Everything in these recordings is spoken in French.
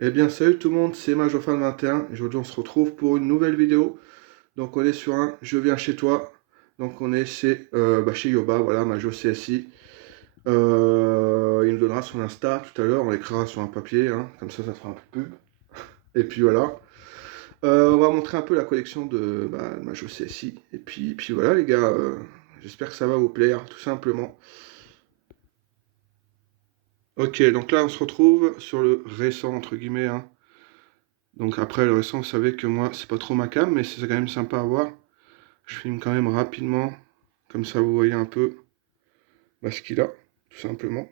Eh bien salut tout le monde, c'est Majofan21 et aujourd'hui on se retrouve pour une nouvelle vidéo. Donc on est sur un Je viens chez toi. Donc on est chez Yoba, voilà, Majo CSI. Il nous donnera son Insta tout à l'heure, on l'écrira sur un papier, hein, comme ça fera un peu de pub. Et puis voilà. On va montrer un peu la collection de Majo CSI. Et puis voilà les gars, j'espère que ça va vous plaire, tout simplement. Ok, donc là on se retrouve sur le récent entre guillemets, hein. Donc après, le récent, vous savez que moi, c'est pas trop ma cam, mais c'est quand même sympa à voir. Je filme quand même rapidement, comme ça vous voyez un peu ce qu'il a, tout simplement.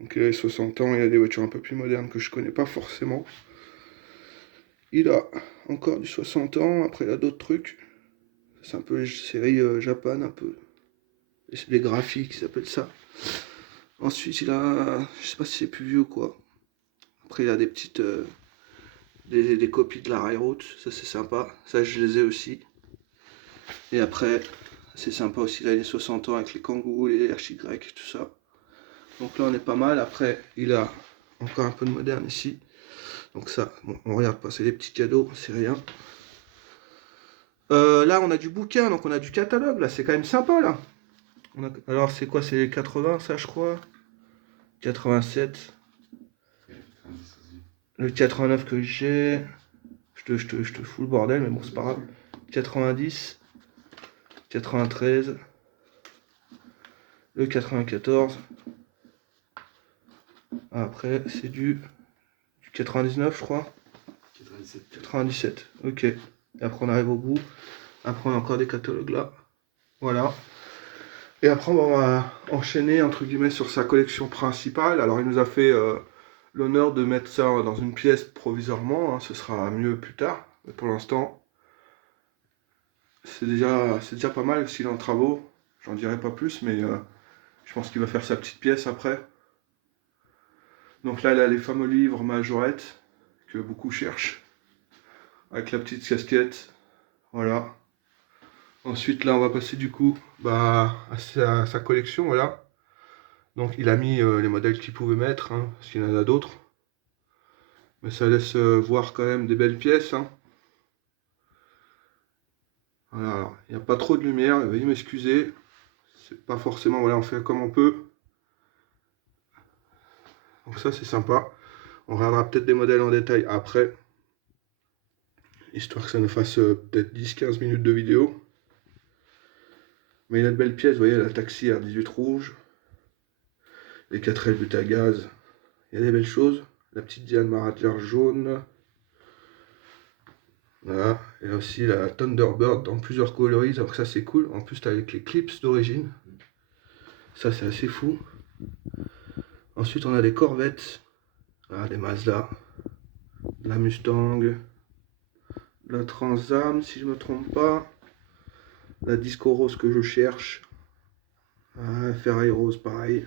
Donc il a les 60 ans, il a des voitures un peu plus modernes que je connais pas forcément. Il a encore du 60 ans, après il a d'autres trucs. C'est un peu les séries Japan, un peu. Les graphiques, ils appellent ça. Ensuite, il a, je sais pas si c'est plus vieux ou quoi. Après, il a des petites, des copies de la Railroad, ça c'est sympa. Ça, je les ai aussi. Et après, c'est sympa aussi, là, il est 60 ans avec les kangourous, les HY, tout ça. Donc là, on est pas mal. Après, il a encore un peu de moderne ici. Donc ça, bon, on regarde pas, c'est des petits cadeaux, c'est rien. Là, on a du bouquin, donc on a du catalogue, là, c'est quand même sympa, là. Alors, c'est quoi, c'est les 80, ça, je crois. 87. Le 89 que j'ai. Je te fous le bordel, mais bon, c'est pas grave. 90. 93. Le 94. Après, c'est du 99, je crois. 97. 97, ok. Et après, on arrive au bout. Après, on a encore des catalogues là. Voilà. Et après, on va enchaîner, entre guillemets, sur sa collection principale. Alors, il nous a fait l'honneur de mettre ça dans une pièce provisoirement, hein. Ce sera mieux plus tard. Mais pour l'instant, c'est déjà pas mal s'il est en travaux. J'en dirai pas plus, mais je pense qu'il va faire sa petite pièce après. Donc là, il a les fameux livres Majorette que beaucoup cherchent. Avec la petite casquette. Voilà. Ensuite, là, on va passer du coup à sa collection, voilà. Donc, il a mis les modèles qu'il pouvait mettre, hein, parce qu'il y en a d'autres. Mais ça laisse voir quand même des belles pièces, hein. Voilà, alors, il n'y a pas trop de lumière, veuillez m'excuser. C'est pas forcément, voilà, on fait comme on peut. Donc ça, c'est sympa. On regardera peut-être des modèles en détail après. Histoire que ça nous fasse peut-être 10-15 minutes de vidéo. Mais il a de belles pièces, vous voyez, la Taxi R18 rouge. Les 4L but à gaz. Il y a des belles choses. La petite Diane Marager jaune. Voilà. Et aussi la Thunderbird dans plusieurs coloris. Donc ça c'est cool. En plus t'as avec les clips d'origine. Ça c'est assez fou. Ensuite on a des Corvettes. Voilà, des Mazda. De la Mustang. De la Transam si je me trompe pas. La Disco Rose que je cherche. Ah, Ferrari Rose pareil.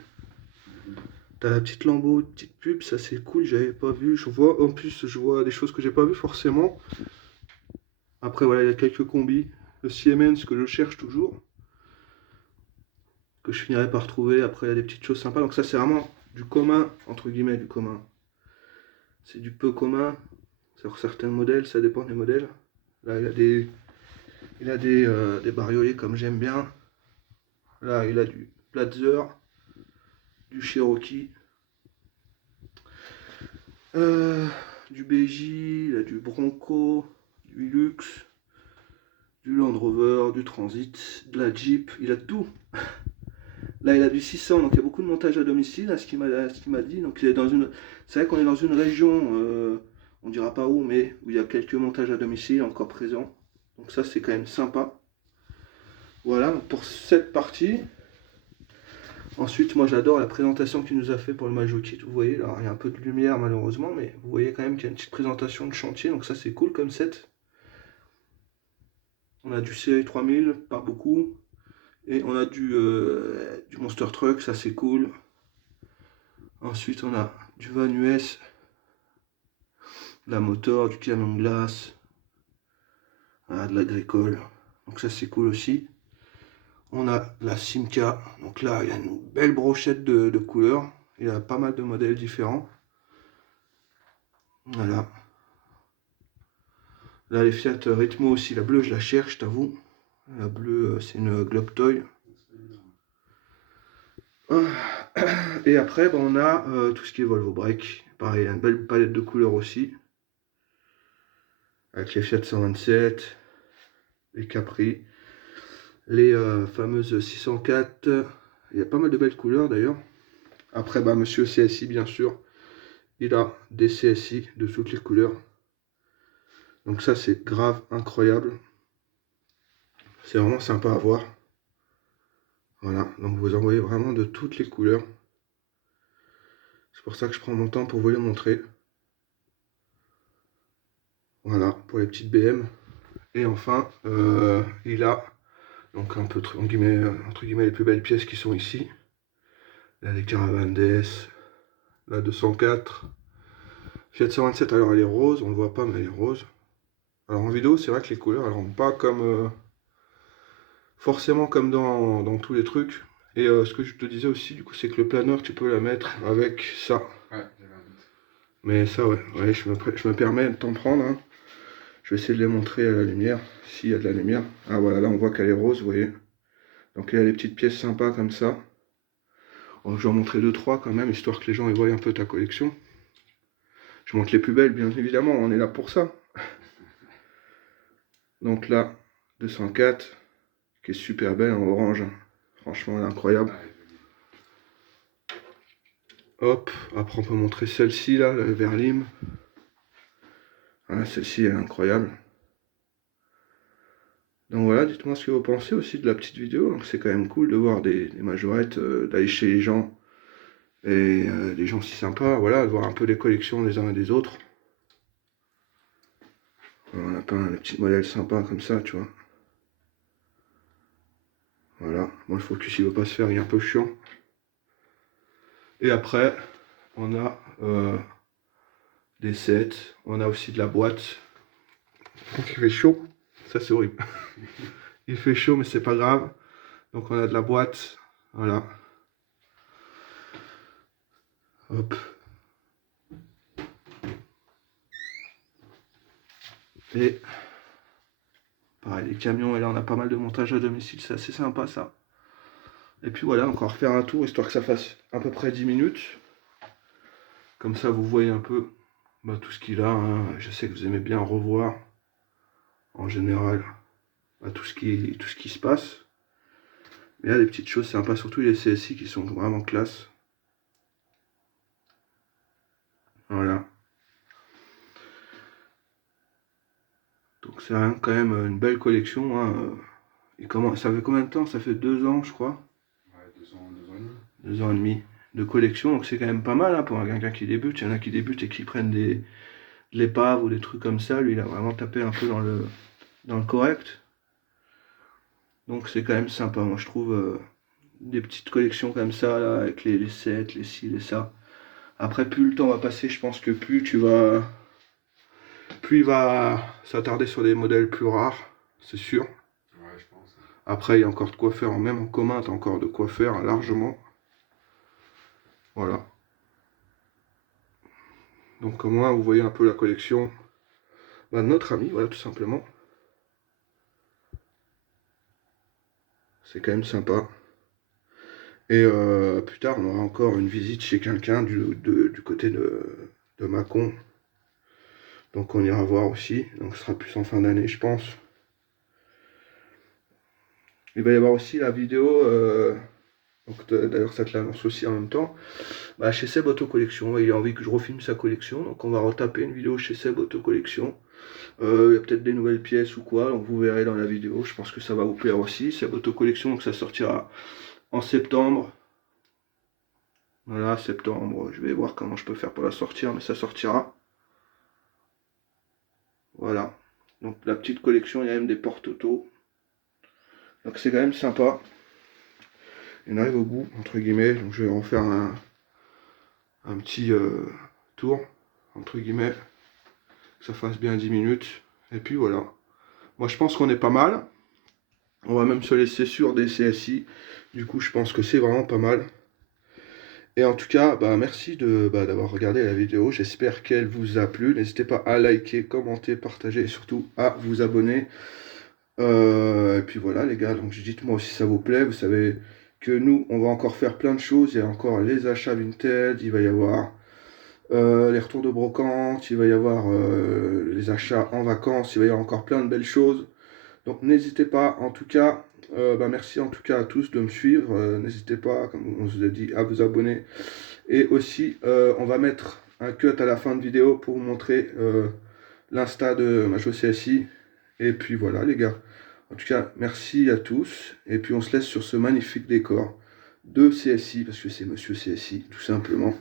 T'as la petite Lambo, petite pub, ça c'est cool, j'avais pas vu. Je vois, en plus, je vois des choses que j'ai pas vu forcément. Après, voilà, il y a quelques combis. Le Siemens que je cherche toujours. Que je finirai par trouver. Après, il y a des petites choses sympas. Donc, ça, c'est vraiment du commun, entre guillemets, du commun. C'est du peu commun. Sur certains modèles, ça dépend des modèles. Là, il a des bariolés comme j'aime bien. Là, il a du Platzer, du Cherokee. Euh, du BJ, il a du Bronco, du Luxe, du Land Rover, du Transit, de la Jeep, il a tout. Là, il a du 600, donc il y a beaucoup de montage à domicile, à ce qu'il m'a dit. Donc, il est dans une. C'est vrai qu'on est dans une région, on dira pas où, mais où il y a quelques montages à domicile encore présents. Donc, ça, c'est quand même sympa. Voilà, pour cette partie. Ensuite, moi, j'adore la présentation qu'il nous a fait pour le Major Kit. Vous voyez, là, il y a un peu de lumière, malheureusement, mais vous voyez quand même qu'il y a une petite présentation de chantier. Donc, ça, c'est cool comme set. On a du CI 3000, pas beaucoup. Et on a du Monster Truck, ça c'est cool. Ensuite, on a du Van US, de la motor, du camion de glace, de l'agricole. Donc ça c'est cool aussi. On a la Simca. Donc là, il y a une belle brochette de couleurs. Il y a pas mal de modèles différents. Voilà. Là, les Fiat Ritmo aussi, la bleue, je la cherche, je t'avoue. La bleue, c'est une Globe Toy. Et après, on a tout ce qui est Volvo Break. Pareil, une belle palette de couleurs aussi. Avec les Fiat 127, les Capri, les fameuses 604. Il y a pas mal de belles couleurs d'ailleurs. Après, monsieur CSI, bien sûr. Il a des CSI de toutes les couleurs. Donc ça, c'est grave incroyable. C'est vraiment sympa à voir. Voilà, donc vous en voyez vraiment de toutes les couleurs. C'est pour ça que je prends mon temps pour vous les montrer. Voilà, pour les petites BM. Et enfin, il a donc un peu entre guillemets les plus belles pièces qui sont ici. Là, les Caravan DS, la 204. Fiat 127, alors elle est rose, on ne le voit pas, mais elle est rose. Alors en vidéo, c'est vrai que les couleurs, elles rendent pas comme forcément comme dans tous les trucs. Et ce que je te disais aussi, du coup, c'est que le planeur, tu peux la mettre avec ça. Ouais, mais ça, ouais, je me permets de t'en prendre. Hein. Je vais essayer de les montrer à la lumière, s'il y a de la lumière. Ah voilà, là on voit qu'elle est rose, vous voyez. Donc il y a des petites pièces sympas comme ça. Bon, je vais en montrer 2-3 quand même, histoire que les gens y voient un peu ta collection. Je montre les plus belles, bien évidemment, on est là pour ça. Donc là, 204, qui est super belle en orange. Franchement, elle est incroyable. Hop, après on peut montrer celle-ci, là, la Verlim. Ah, celle-ci, elle est incroyable. Donc voilà, dites-moi ce que vous pensez aussi de la petite vidéo. Donc c'est quand même cool de voir des majorettes, d'aller chez les gens. Et des gens si sympas, voilà, de voir un peu les collections des uns et des autres. On a plein de petits modèles sympas comme ça, tu vois. Voilà, bon le focus il veut pas se faire, il est un peu chiant. Et après, on a des sets, on a aussi de la boîte. Donc il fait chaud, ça c'est horrible. Il fait chaud mais c'est pas grave. Donc on a de la boîte, voilà. Hop. Et pareil, les camions, et là on a pas mal de montage à domicile, c'est assez sympa ça. Et puis voilà, encore faire un tour, histoire que ça fasse à peu près 10 minutes. Comme ça vous voyez un peu tout ce qu'il a. Hein. Je sais que vous aimez bien revoir en général tout ce qui se passe. Mais il y a des petites choses sympas, surtout les CSI qui sont vraiment classe. Voilà. Donc c'est quand même une belle collection. Hein. Ça fait combien de temps? Ça fait 2 ans, je crois. Ouais, 2 ans et demi de collection. Donc c'est quand même pas mal hein, pour quelqu'un qui débute. Il y en a qui débutent et qui prennent de l'épave ou des trucs comme ça. Lui, il a vraiment tapé un peu dans le correct. Donc c'est quand même sympa. Moi, je trouve des petites collections comme ça, là, avec les 7, les 6, les ça. Après, plus le temps va passer, je pense que plus il va s'attarder sur des modèles plus rares, c'est sûr. Ouais, je pense. Après, il y a encore de quoi faire, même en commun, t'as encore de quoi faire largement. Voilà. Donc au moins, vous voyez un peu la collection de notre ami, voilà, tout simplement. C'est quand même sympa. Et plus tard, on aura encore une visite chez quelqu'un du côté de Mâcon. Donc on ira voir aussi. Donc ce sera plus en fin d'année, je pense. Il va y avoir aussi la vidéo, d'ailleurs ça te l'annonce aussi en même temps, chez Seb Auto Collection. Il a envie que je refilme sa collection, donc on va retaper une vidéo chez Seb Auto Collection. Il y a peut-être des nouvelles pièces ou quoi, donc vous verrez dans la vidéo. Je pense que ça va vous plaire aussi. Seb Auto Collection, donc ça sortira en septembre. Voilà, septembre, je vais voir comment je peux faire pour la sortir, mais ça sortira. Voilà. Donc la petite collection, il y a même des porte-auto. Donc c'est quand même sympa. On arrive au bout, entre guillemets. Donc je vais refaire un petit tour, entre guillemets. Que ça fasse bien 10 minutes. Et puis voilà. Moi je pense qu'on est pas mal. On va même se laisser sur des CSI. Du coup je pense que c'est vraiment pas mal. Et en tout cas, bah, merci d'avoir regardé la vidéo. J'espère qu'elle vous a plu. N'hésitez pas à liker, commenter, partager et surtout à vous abonner. Et puis voilà les gars, donc dites-moi si ça vous plaît. Vous savez que nous, on va encore faire plein de choses. Il y a encore les achats Vinted, il va y avoir les retours de brocante, il va y avoir les achats en vacances, il va y avoir encore plein de belles choses. Donc n'hésitez pas, en tout cas, merci en tout cas à tous de me suivre. N'hésitez pas, comme on vous a dit, à vous abonner. Et aussi, on va mettre un cut à la fin de vidéo pour vous montrer l'insta de Majo CSI. Et puis voilà les gars. En tout cas, merci à tous. Et puis on se laisse sur ce magnifique décor de CSI, parce que c'est Monsieur CSI, tout simplement.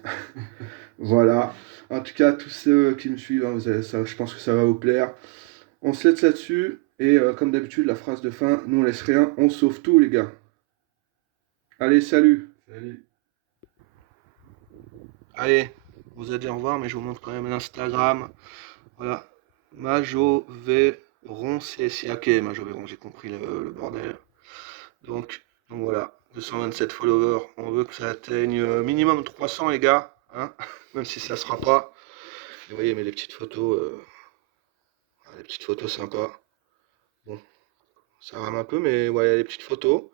Voilà. En tout cas, tous ceux qui me suivent, hein, je pense que ça va vous plaire. On se laisse là-dessus. Et comme d'habitude, la phrase de fin, nous on laisse rien, on sauve tout les gars. Allez, salut. Salut. Allez, on vous a dit au revoir, mais je vous montre quand même l'Instagram. Voilà. Majo Véron CSI. Ok, Majo Véron, j'ai compris le bordel. Donc voilà, 227 followers. On veut que ça atteigne minimum 300 les gars. Hein, même si ça sera pas. Vous voyez, mais les petites photos sympas. Bon, ça rame un peu, mais ouais, les petites photos.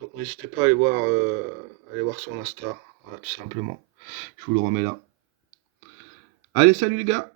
Donc n'hésitez pas à aller voir son Insta. Voilà, tout simplement. Je vous le remets là. Allez, salut les gars!